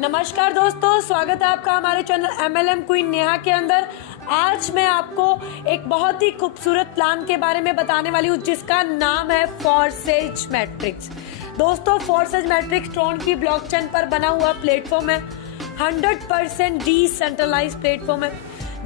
नमस्कार दोस्तों, स्वागत है आपका हमारे चैनल MLM क्वीन नेहा के अंदर। आज मैं आपको एक बहुत ही खूबसूरत प्लान के बारे में बताने वाली हूँ जिसका नाम है फोर्सेज मैट्रिक्स। दोस्तों, फोर्सेज मैट्रिक्स ट्रॉन की ब्लॉकचेन पर बना हुआ प्लेटफॉर्म है। 100% डिसेंट्रलाइज प्लेटफॉर्म है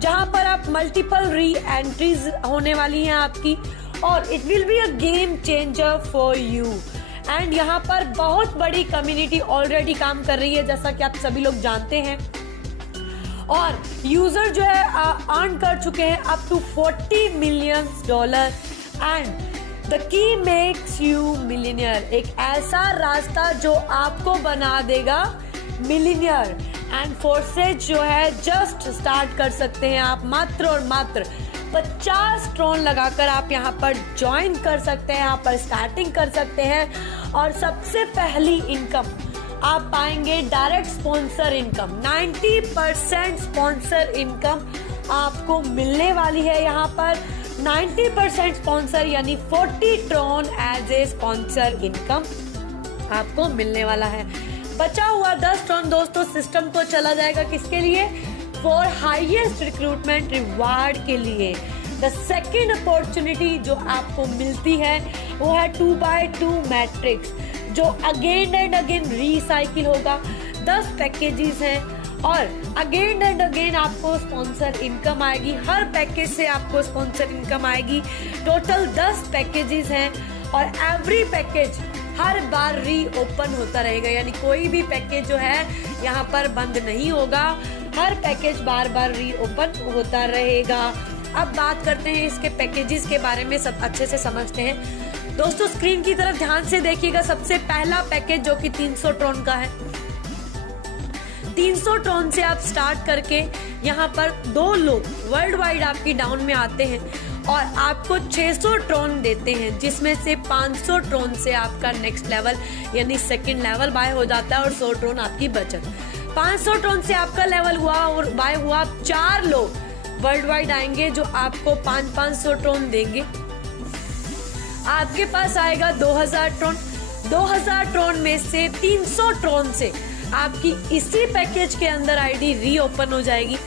जहां पर आप मल्टीपल री एंट्रीज होने वाली हैं आपकी, और it will be a game changer for you. And यहाँ पर बहुत बड़ी कम्युनिटी ऑलरेडी काम कर रही है, जैसा कि आप सभी लोग जानते हैं, और यूजर जो है अर्न कर चुके हैं up to $40 million. And the key makes you millionaire, एक ऐसा रास्ता जो आपको बना देगा मिलियनियर। एंड फोर्सेज जो है जस्ट स्टार्ट कर सकते हैं आप, मात्र और मात्र 50 ट्रॉन लगाकर आप यहाँ पर ज्वाइन कर सकते हैं, यहाँ पर स्टार्टिंग कर सकते हैं। और सबसे पहली इनकम आप पाएंगे direct sponsor income. 90% sponsor income आपको मिलने वाली है। यहाँ पर 90% स्पॉन्सर यानी 40 Tron as a sponsor income आपको मिलने वाला है। बचा हुआ 10 ट्रॉन दोस्तों सिस्टम को चला जाएगा किसके लिए? फॉर हाईएस्ट रिक्रूटमेंट रिवार्ड के लिए। द सेकेंड अपॉर्चुनिटी जो आपको मिलती है वो है 2x2 मैट्रिक्स, जो अगेन एंड अगेन रिसाइकिल होगा। 10 पैकेजेस हैं और अगेन एंड अगेन आपको स्पॉन्सर इनकम आएगी। हर पैकेज से आपको स्पॉन्सर इनकम आएगी। टोटल 10 पैकेजेस हैं और एवरी पैकेज हर बार री ओपन होता रहेगा, यानी कोई भी पैकेज जो है यहाँ पर बंद नहीं होगा। हर पैकेज बार बार री ओपन होता रहेगा। अब बात करते हैं इसके पैकेजेस के बारे में, सब अच्छे से समझते हैं। दोस्तों, स्क्रीन की तरफ ध्यान से देखिएगा। सबसे पहला पैकेज जो कि 300 ट्रॉन का है। 300 ट्रॉन से आप स्टार्ट करके यहाँ पर 2 लोग वर्ल्ड वाइड आपकी डाउन में आते हैं और आपको 600 ट्रॉन देते हैं, जिसमें से 500 ट्रॉन से आपका नेक्स्ट लेवल यानी सेकंड लेवल बाय हो जाता है और 100 ट्रॉन आपकी बचत। 500 ट्रॉन से आपका लेवल हुआ और बाय हुआ। 4 लोग वर्ल्ड वाइड आएंगे जो आपको 500 ट्रॉन देंगे। आपके पास आएगा 2000 ट्रॉन। 2000 ट्रॉन में से 300 ट्रॉन से आपकी इसी पैकेज के अंदर आईडी री ओपन हो जाएगी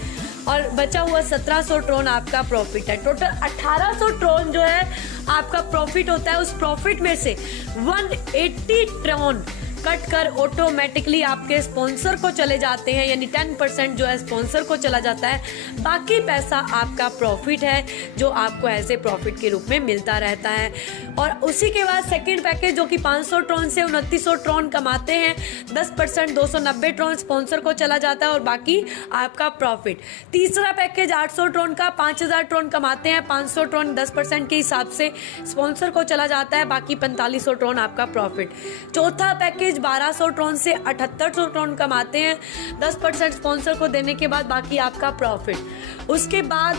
और बचा हुआ 1700 ट्रॉन आपका प्रॉफिट है। टोटल 1800 ट्रॉन जो है आपका प्रॉफिट होता है। उस प्रॉफिट में से 180 ट्रॉन कट कर ऑटोमेटिकली आपके स्पॉन्सर को चले जाते हैं, यानी 10% जो है स्पॉन्सर को चला जाता है। बाकी पैसा आपका प्रॉफिट है जो आपको ऐसे प्रॉफिट के रूप में मिलता रहता है। और उसी के बाद सेकंड पैकेज जो कि 500 ट्रॉन से 2900 ट्रॉन कमाते हैं। 10% 290 ट्रॉन स्पॉन्सर को चला जाता है और बाकी आपका प्रॉफिट। तीसरा पैकेज 800 ट्रॉन का 5000 ट्रॉन कमाते हैं। 500 ट्रॉन 10% के हिसाब से स्पॉन्सर को चला जाता है, बाकी 4500 ट्रॉन आपका प्रॉफिट। चौथा पैकेज 1200 ट्रॉन से 7800 ट्रॉन कमाते हैं। 10% स्पॉन्सर को देने के बाद बाकी आपका प्रॉफिट। उसके बाद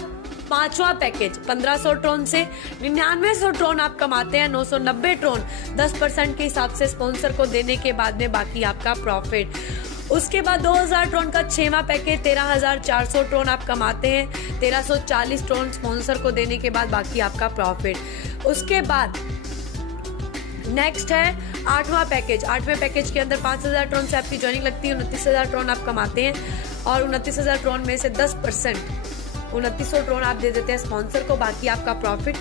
पांचवा पैकेज 1500 ट्रॉन से 9900 ट्रॉन आप कमाते हैं। 990 ट्रॉन 10% के हिसाब से स्पॉन्सर को देने के बाद में बाकी आपका प्रॉफिट। उसके बाद 2000 ट्रॉन का 6वां पैकेज 13400 ट्रॉन आप कमाते हैं। 1340 ट्रॉन स्पॉन्सर को देने के बाद बाकी आपका प्रॉफिट। उसके बाद नेक्स्ट है 8वां पैकेज। 8वें पैकेज के अंदर 5000 ट्रॉन से आपकी ज्वाइनिंग लगती है। 29,000 ट्रॉन आप कमाते हैं और 29,000 ट्रॉन में से 10% 2900 ट्रॉन आप दे देते हैं स्पॉन्सर को, बाकी आपका प्रॉफिट।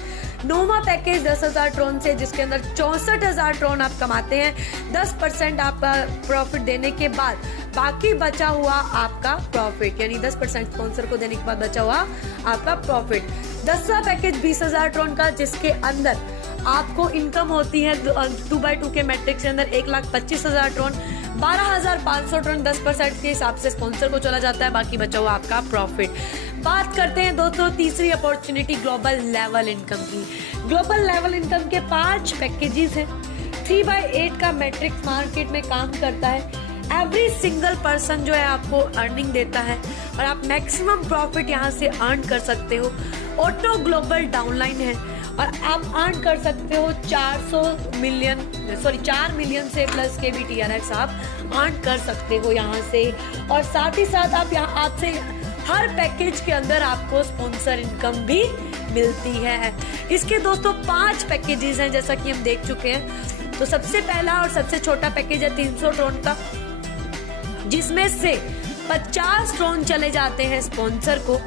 9वां पैकेज 10,000 ट्रॉन से, जिसके अंदर 64,000 ट्रॉन आप कमाते हैं। 10% आपका प्रॉफिट देने के बाद बाकी बचा हुआ आपका प्रॉफिट, यानी 10% स्पॉन्सर को देने के बाद बचा हुआ आपका प्रॉफिट। 10वां पैकेज 20,000 ट्रॉन का, जिसके अंदर आपको इनकम होती है 2x2 के मैट्रिक्स के अंदर 1,25,000 ट्रॉन। 12,500 ट्रॉन 10% के हिसाब से स्पॉन्सर को चला जाता है, बाकी बचा हुआ आपका प्रॉफिट। बात करते हैं दोस्तों तीसरी अपॉर्चुनिटी ग्लोबल लेवल इनकम की। ग्लोबल लेवल इनकम के 5 पैकेजेस हैं। 3x8 का मैट्रिक्स मार्केट में काम करता है। एवरी सिंगल पर्सन जो है आपको अर्निंग देता है और आप मैक्सिमम प्रॉफिट यहाँ से अर्न कर सकते हो। ऑटो ग्लोबल डाउनलाइन है और आप अर्न कर सकते हो 4 मिलियन से प्लस के भी TRX आप अर्न कर सकते हो यहाँ से। और साथ ही साथ आप यहाँ आपसे हर पैकेज के अंदर आपको स्पॉन्सर इनकम भी मिलती है। इसके दोस्तों 5 पैकेजेस हैं जैसा कि हम देख चुके हैं। तो सबसे पहला और सबसे छोटा पैकेज है 300 ट्रॉन का। जिसमें से 50 ट्रोन चले जाते हैं स्पॉन्सर को,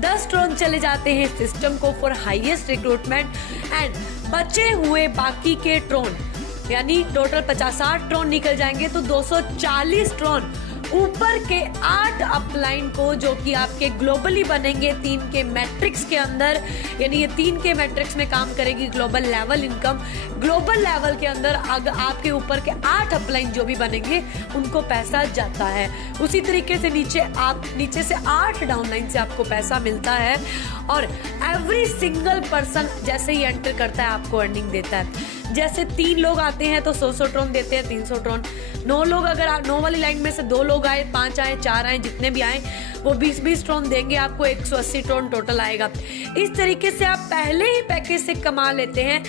10 ट्रोन चले जाते हैं सिस्टम को फॉर हाईएस्ट रिक्रूटमेंट एंड बचे हुए बाकी के ट्रोन यानी टोटल 50-60 ट्रोन निकल जाएंगे तो 240 ट्रोन ऊपर के 8 अपलाइन को जो कि आपके ग्लोबली बनेंगे 3 के मैट्रिक्स के अंदर, यानी ये 3 के मैट्रिक्स में काम करेगी global level income. Global level के अंदर अगर आपके ऊपर के 8 अपलाइन जो भी बनेंगे उनको पैसा जाता है। उसी तरीके से नीचे से 8 डाउनलाइन से आपको पैसा मिलता है और एवरी सिंगल पर्सन जैसे ही एंटर करता है आपको अर्निंग देता है। जैसे 3 लोग आते हैं तो 100 ट्रोन देते हैं, 300 ट्रोन। 9 लोग अगर 9 वाली लाइन में से 2 लोग आए, 5 आए, 4 आए, जितने भी आए वो 20-20 ट्रोन देंगे आपको, 180 ट्रोन टोटल आएगा। इस तरीके से आप पहले ही पैकेज से कमा लेते हैं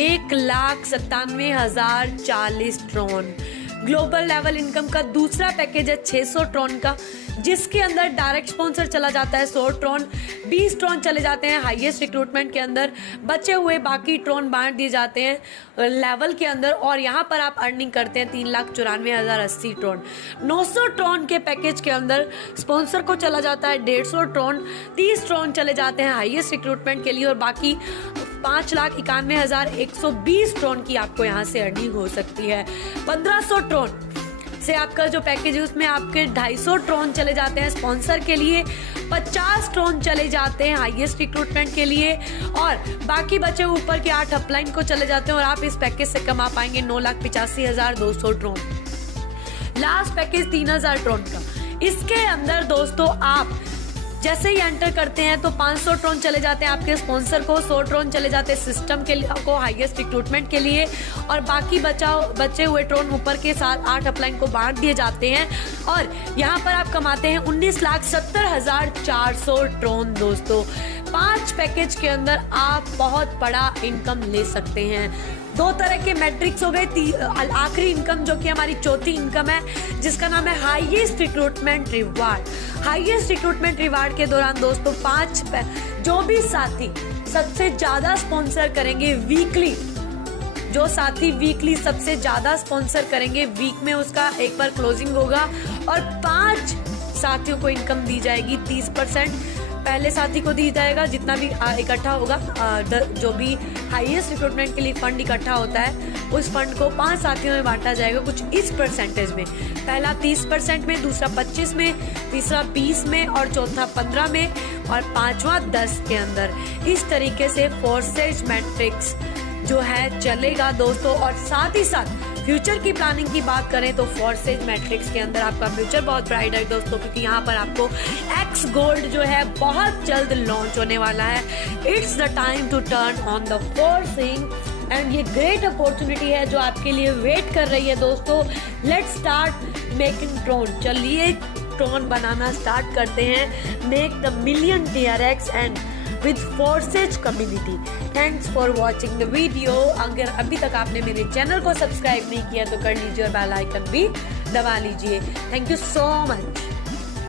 1,97,040 ट्रोन। ग्लोबल लेवल इनकम का दूसरा पैकेज है 600 ट्रोन का, जिसके अंदर डायरेक्ट स्पॉन्सर चला जाता है 100 ट्रोन, 20 ट्रोन चले जाते हैं हाईएस्ट रिक्रूटमेंट के अंदर, बचे हुए बाकी ट्रोन बांट दिए जाते हैं लेवल के अंदर और यहाँ पर आप अर्निंग करते हैं 3,94,080 ट्रोन। 900 ट्रोन के पैकेज के अंदर स्पॉन्सर को चला जाता है 150 ट्रोन, 30 ट्रोन चले जाते हैं हाईएस्ट रिक्रूटमेंट के लिए और बाकी 5,91,120 ट्रोन की आपको यहाँ से अर्निंग हो सकती है। 1500 ट्रोन से आपका जो पैकेज है उसमें आपके 250 ट्रोन चले जाते हैं स्पॉन्सर के लिए, 50 ट्रोन चले जाते हैं हाईएस्ट रिक्रूटमेंट के लिए और बाकी बचे ऊपर के 8 अपलाइन को चले जाते हैं और आप इस पैकेज से कमा पाएंगे 9,85,200 ट्रोन। लास्ट पैकेज 3,000 ट्रोन का, इसके अंदर दोस्तों आप जैसे ही एंटर करते हैं तो 500 ट्रोन चले जाते हैं आपके स्पॉन्सर को, 100 ट्रोन चले जाते हैं सिस्टम के लिए को हाईएस्ट रिक्रूटमेंट के लिए और बाकी बचे हुए ट्रोन ऊपर के साथ 8 अपलाइन को बांट दिए जाते हैं और यहाँ पर आप कमाते हैं 19,70,400 ट्रोन। दोस्तों 5 पैकेज के अंदर आप बहुत बड़ा इनकम ले सकते हैं। 2 तरह के मैट्रिक्स हो गए, आखिरी इनकम जो कि हमारी चौथी इनकम है जिसका नाम है highest recruitment reward. Highest recruitment reward के दौरान दोस्तों 5 जो भी साथी सबसे ज्यादा स्पॉन्सर करेंगे वीकली, जो साथी वीकली सबसे ज्यादा स्पॉन्सर करेंगे, वीक में उसका एक बार क्लोजिंग होगा और 5 साथियों को इनकम दी जाएगी 30%। पहले साथी को दी जाएगा जितना भी इकट्ठा होगा, जो भी हाईएस्ट रिक्रूटमेंट के लिए फंड इकट्ठा होता है उस फंड को 5 साथियों में बांटा जाएगा कुछ इस परसेंटेज में। पहला 30% में, दूसरा 25 में, तीसरा 20 में और चौथा 15 में और 5वां 10 के अंदर। इस तरीके से फोर्सेज मैट्रिक्स जो है चलेगा दोस्तों। और साथ ही साथ फ्यूचर की प्लानिंग की बात करें तो फोर्सेज मैट्रिक्स के अंदर आपका फ्यूचर बहुत ब्राइट है दोस्तों, क्योंकि यहाँ पर आपको एक्स गोल्ड जो है बहुत जल्द लॉन्च होने वाला है। It's the time to turn on the forcing and ये ग्रेट अपॉर्चुनिटी है जो आपके लिए वेट कर रही है दोस्तों। Let's start making Tron. चलिए ट्रोन बनाना स्टार्ट करते हैं। Make the million TRX and with Forces community. Thanks for watching the video. अगर अभी तक आपने मेरे चैनल को सब्सक्राइब नहीं किया तो कर लीजिए और बेल आइकन भी दबा लीजिए। Thank you so much.